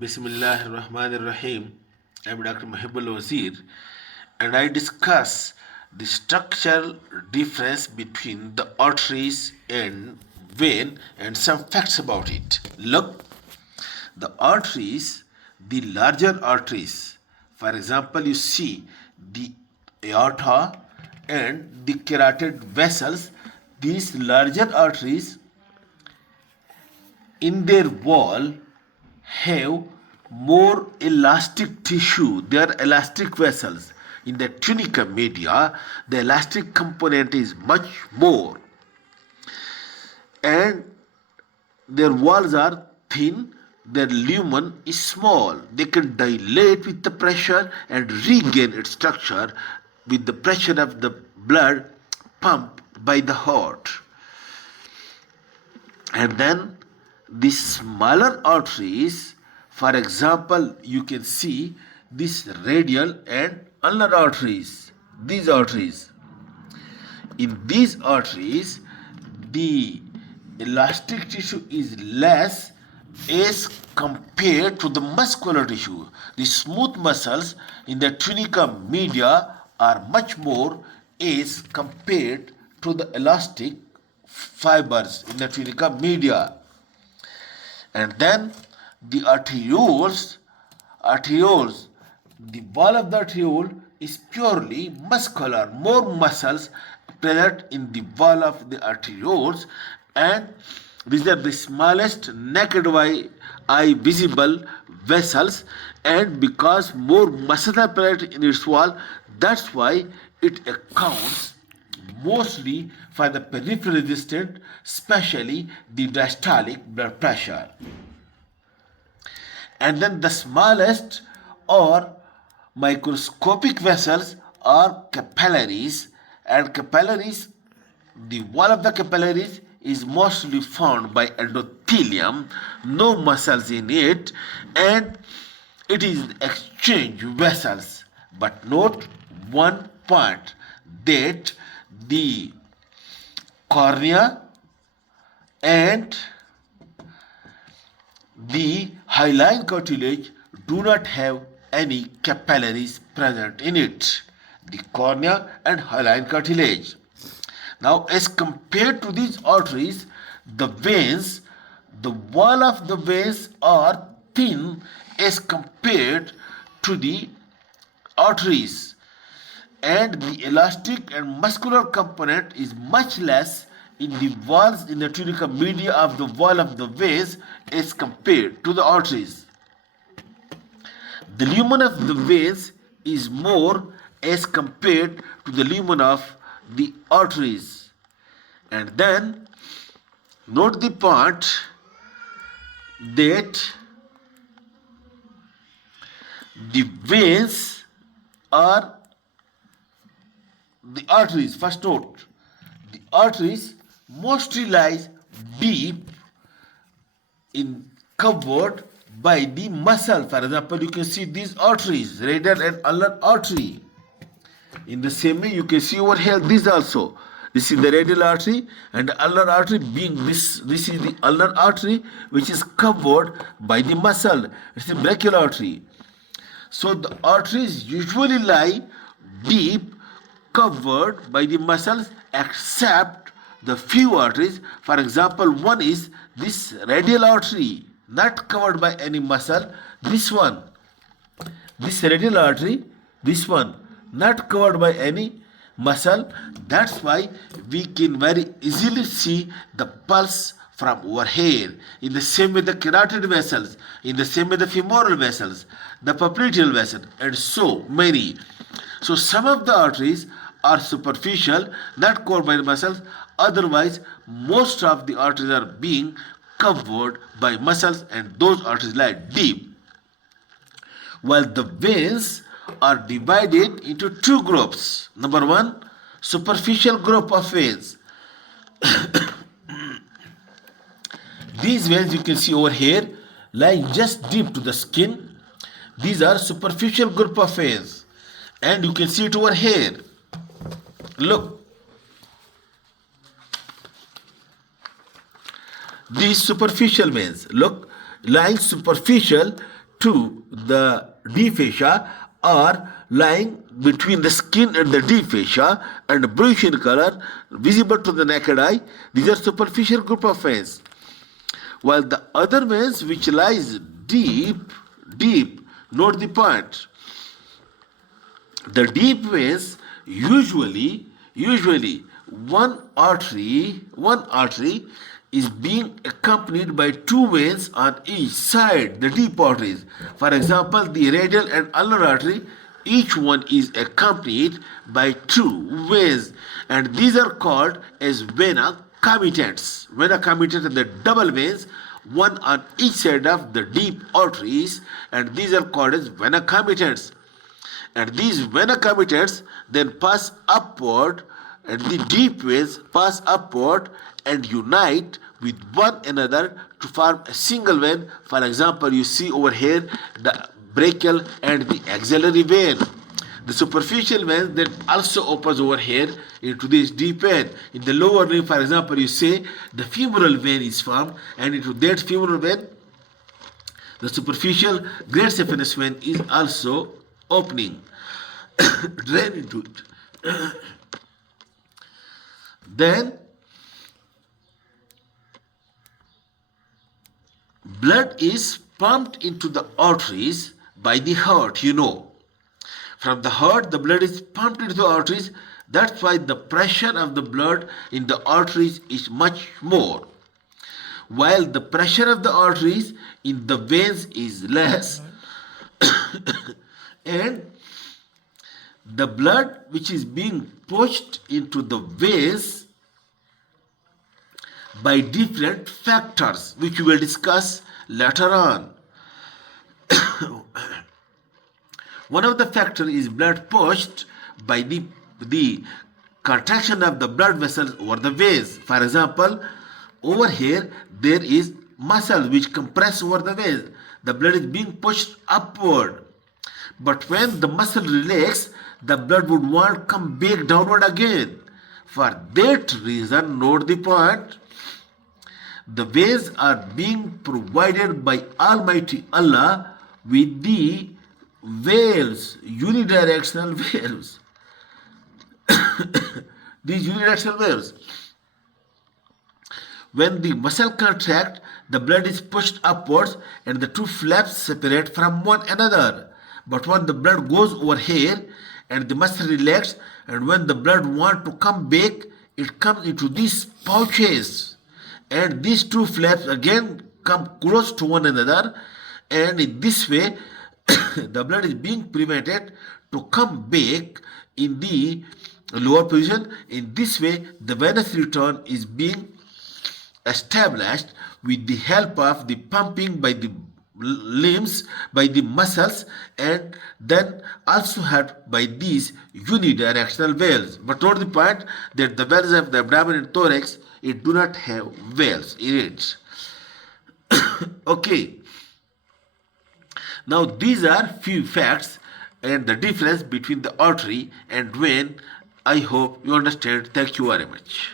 Bismillahirrahmanirrahim. I'm Dr. Mohibullah Wazir, and I discuss the structural difference between the arteries and vein and some facts about it. Look, the arteries, the larger arteries, for example, you see the aorta and the carotid vessels, these larger arteries in their wall have more elastic tissue. They are elastic vessels. In the tunica media, the elastic component is much more, and their walls are thin. Their lumen is small. They can dilate with the pressure and regain its structure with the pressure of the blood pumped by the heart. And then the smaller arteries, for example, you can see this radial and ulnar arteries. These arteries, in these arteries, the elastic tissue is less as compared to the muscular tissue. The smooth muscles in the tunica media are much more as compared to the elastic fibers in the tunica media. And then the arterioles, the wall of the arteriole is purely muscular, more muscles present in the wall of the arterioles, and these are the smallest naked eye visible vessels, and because more muscles are present in its wall, that's why it accounts mostly for the peripheral resistance, especially the diastolic blood pressure. And then the smallest or microscopic vessels are capillaries, and capillaries, the wall of the capillaries is mostly formed by endothelium, no muscles in it, and it is exchange vessels. But note one point, that the cornea and the hyaline cartilage do not have any capillaries present in it. The cornea and hyaline cartilage. Now, as compared to these arteries, the veins, the wall of the veins are thin as compared to the arteries, and the elastic and muscular component is much less in the walls in the tunica media of the wall of the veins as compared to the arteries. The lumen of the veins is more as compared to the lumen of the arteries. And then note the part that the veins are the arteries. First note, the arteries mostly lies deep in covered by the muscle. For example, you can see these arteries, radial and ulnar artery. In the same way, you can see over here this also. This is the radial artery, and the ulnar artery being this is the ulnar artery, which is covered by the muscle. It's the brachial artery. So the arteries usually lie deep, covered by the muscles, except the few arteries. For example, one is this radial artery, not covered by any muscle. This one, this radial artery, this one, not covered by any muscle. That's why we can very easily see the pulse from over here. In the same way the carotid vessels, in the same way the femoral vessels, the popliteal vessel, and so many. So some of the arteries are superficial, not covered by the muscles. Otherwise, most of the arteries are being covered by muscles, and those arteries lie deep. While the veins are divided into two groups. Number one, superficial group of veins. These veins you can see over here lying just deep to the skin. These are superficial group of veins, and you can see it over here. Look, these superficial veins, look, lying superficial to the deep fascia are lying between the skin and the deep fascia and bluish in color, visible to the naked eye. These are superficial group of veins. While the other veins which lies deep, note the point. The deep veins usually one artery is being accompanied by two veins on each side, the deep arteries. For example, the radial and ulnar artery, each one is accompanied by two veins, and these are called as vena comitants. Vena comitants are the double veins, one on each side of the deep arteries, and these are called as vena comitants. And these vena comitants then pass upward, and the deep veins pass upward and unite with one another to form a single vein. For example, you see over here the brachial and the axillary vein. The superficial vein then also opens over here into this deep vein. In the lower limb, for example, you say the femoral vein is formed, and into that femoral vein, the superficial great saphenous vein is also opening. Drain into it. Then blood is pumped into the arteries by the heart, you know. From the heart, the blood is pumped into the arteries. That's why the pressure of the blood in the arteries is much more, while the pressure of the arteries in the veins is less. And the blood which is being pushed into the veins by different factors, which we will discuss later on. One of the factors is blood pushed by the contraction of the blood vessels over the veins. For example, over here there is muscles which compress over the veins. The blood is being pushed upward. But when the muscle relax, the blood would want to come back downward again. For that reason, note the point, the veins are being provided by Almighty Allah with the valves, unidirectional valves. These unidirectional valves. When the muscle contracts, the blood is pushed upwards and the two flaps separate from one another. But when the blood goes over here and the muscle relaxes, and when the blood wants to come back, it comes into these pouches, and these two flaps again come close to one another, and in this way the blood is being prevented to come back in the lower position. In this way, the venous return is being established with the help of the pumping by the limbs, by the muscles, and then also helped by these unidirectional valves. But note the point that the valves of the abdomen and thorax, it do not have valves in it. Okay. Now these are few facts and the difference between the artery and vein. I hope you understand. Thank you very much.